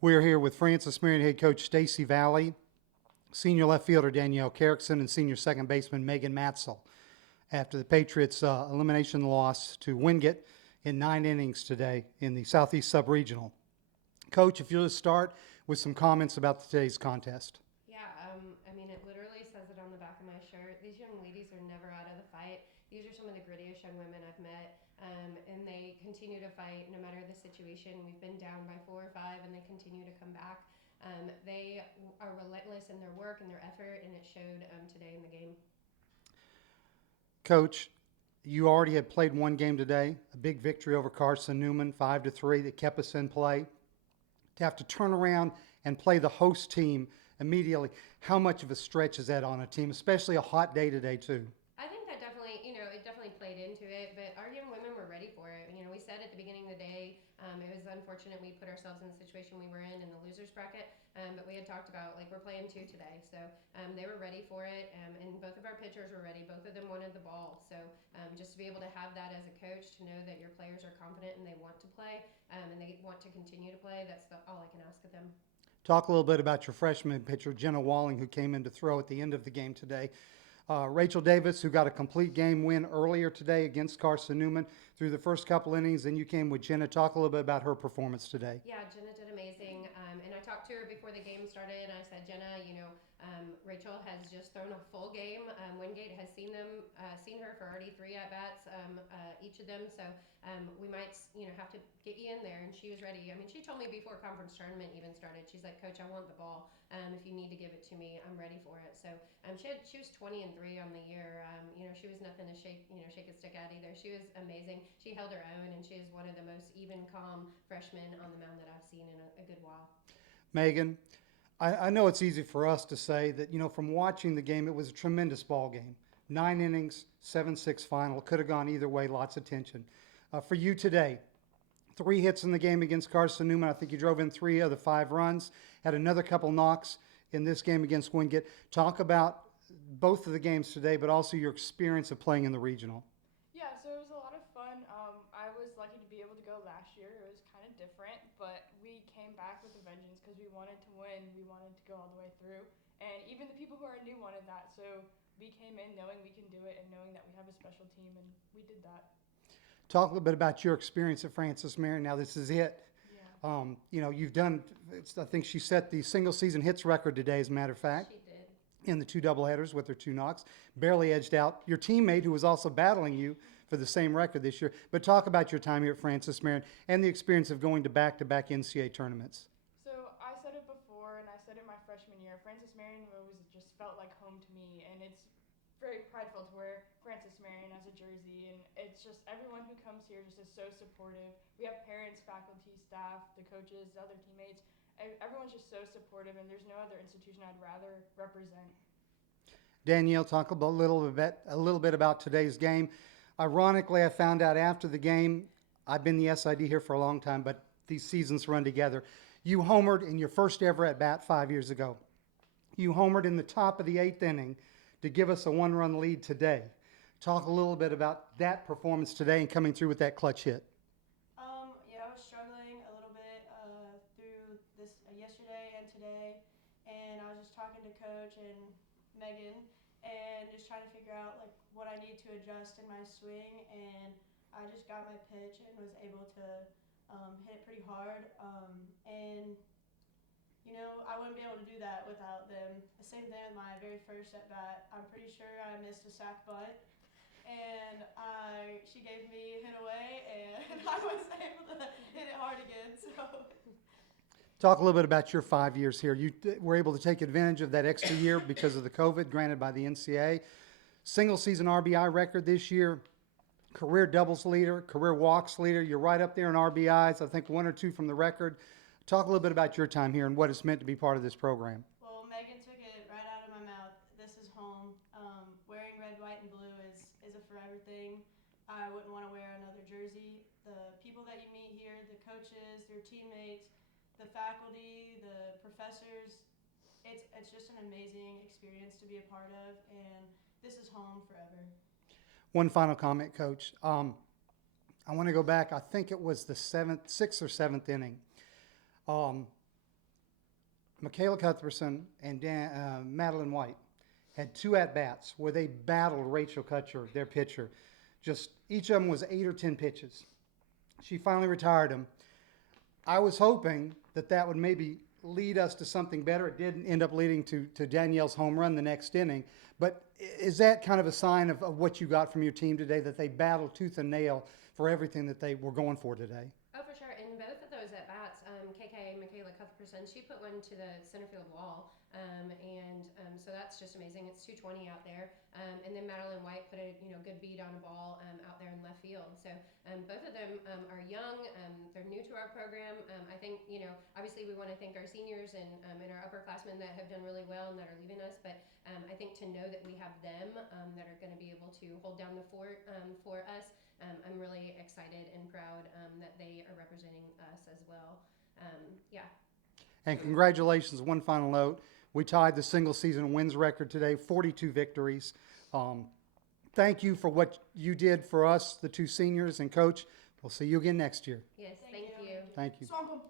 We're here with Francis Marion head coach Stacey Vallee, senior left fielder Danielle Karacson, and senior second baseman Megan Matsil. After the Patriots' elimination loss to Wingate in 9 innings today in the Southeast Sub-Regional. Coach, if you'll just start with some comments about today's contest. Yeah, it literally says it on the back of my shirt. These young ladies are never out of the fight. These are some of the grittiest young women I've met, and they continue to fight no matter the situation. We've been down by 4 or 5, and they continue to come back. They are relentless in their work and their effort, and it showed today in the game. Coach, you already had played one game today, a big victory over Carson Newman, 5-3, that kept us in play. To have to turn around and play the host team immediately, how much of a stretch is that on a team, especially a hot day today too? I think that definitely, it definitely played into it. But our young women were ready for it. We said at the beginning of the day, it was unfortunate we put ourselves in the situation we were in the losers bracket. But we had talked about, like, we're playing two today, so they were ready for it. And both of our pitchers were ready. Both of them wanted the ball. So just to be able to have that as a coach, to know that your players are confident and they want to play, and they want to continue to play, all I can ask of them. Talk a little bit about your freshman pitcher, Jenna Walling, who came in to throw at the end of the game today. Rachel Davis, who got a complete game win earlier today against Carson Newman through the first couple innings. Then you came with Jenna. Talk a little bit about her performance today. Yeah, Jenna did amazing. And I talked to her before the game started, and I said, Jenna, Rachel has just thrown a full game. Wingate has seen her for already 3 at bats, each of them. So we might, have to get you in there. And she was ready. She told me before conference tournament even started. She's like, Coach, I want the ball. If you need to give it to me, I'm ready for it. So she was 20-3 on the year. She was nothing to shake a stick at either. She was amazing. She held her own, and she is one of the most even, calm freshmen on the mound that I've seen in a good while. Megan, I know it's easy for us to say that, from watching the game, it was a tremendous ball game. 9 innings, 7-6 final. Could have gone either way, lots of tension. For you today, 3 hits in the game against Carson Newman. I think you drove in 3 of the 5 runs. Had another couple knocks in this game against Wingate. Talk about both of the games today, but also your experience of playing in the regional. Yeah, so it was a lot of fun. I was lucky to be able to go last year. It was kind of different, but we came back with a vengeance because we wanted to win. We wanted to go all the way through. And even the people who are new wanted that. So we came in knowing we can do it and knowing that we have a special team, and we did that. Talk a little bit about your experience at Francis Marion. Now, this is it. Yeah. You've done, I think she set the single season hits record today, as a matter of fact, She did. in the 2 doubleheaders with her 2 knocks. Barely edged out your teammate, who was also battling you for the same record this year. But talk about your time here at Francis Marion and the experience of going to back-to-back NCAA tournaments. So I said it before, and I said it my freshman year. Francis Marion always just felt like home to me, and it's very prideful to wear Francis Marion as a jersey, and it's just everyone who comes here just is so supportive. We have parents, faculty, staff, the coaches, the other teammates. Everyone's just so supportive, and there's no other institution I'd rather represent. Danielle, talk a little bit about today's game. Ironically, I found out after the game, I've been the SID here for a long time, but these seasons run together. You homered in your first ever at bat 5 years ago. You homered in the top of the 8th inning to give us a 1-run lead today. Talk a little bit about that performance today and coming through with that clutch hit. Yeah, I was struggling a little bit through this yesterday and today, and I was just talking to Coach and Megan, and just trying to figure out like what I need to adjust in my swing, and I just got my pitch and was able to hit it pretty hard, and I wouldn't be able to do that without them. The same thing with my very first at bat. I'm pretty sure I missed a sac bunt, and she gave me a hit away, and I was able to hit it hard again. So Talk a little bit about your 5 years here. You were able to take advantage of that extra year because of the COVID granted by the NCAA. Single season RBI record this year, career doubles leader, career walks leader. You're right up there in RBIs, I think 1 or 2 from the record. Talk a little bit about your time here and what it's meant to be part of this program. well, Megan took it right out of my mouth. This is home. Wearing red, white, and blue is a forever thing. I wouldn't want to wear another jersey. The people that you meet here, the coaches, their teammates, the faculty, the professors, it's just an amazing experience to be a part of, and this is home forever. One final comment, Coach. I want to go back. I think it was the 6th or 7th inning. Um, Michaela Cuthbertson and Madeline White had 2 at-bats where they battled Rachel Kutcher, their pitcher. Just each of them was 8 or 10 pitches. She finally retired them. I was hoping that that would maybe lead us to something better. It didn't end up leading to Danielle's home run the next inning. But is that kind of a sign of what you got from your team today, that they battled tooth and nail for everything that they were going for today? Oh, for sure. In both of those at-bats, KK, Michaela Cuthbertson, she put one to the center field wall. So that's just amazing. It's 220 out there. And then Madeline White put a good beat on a ball out there in left field. So both of them are young. They're new to our program. I think, obviously we want to thank our seniors and our upperclassmen that have done really well and that are leaving us. But I think to know that we have them that are going to be able to hold down the fort for us, I'm really excited and proud that they are representing us as well. Yeah. And congratulations, one final note. We tied the single season wins record today, 42 victories. Thank you for what you did for us, the 2 seniors, and Coach, we'll see you again next year. Yes, Thank thank you. you. Thank you. Swamp 'em.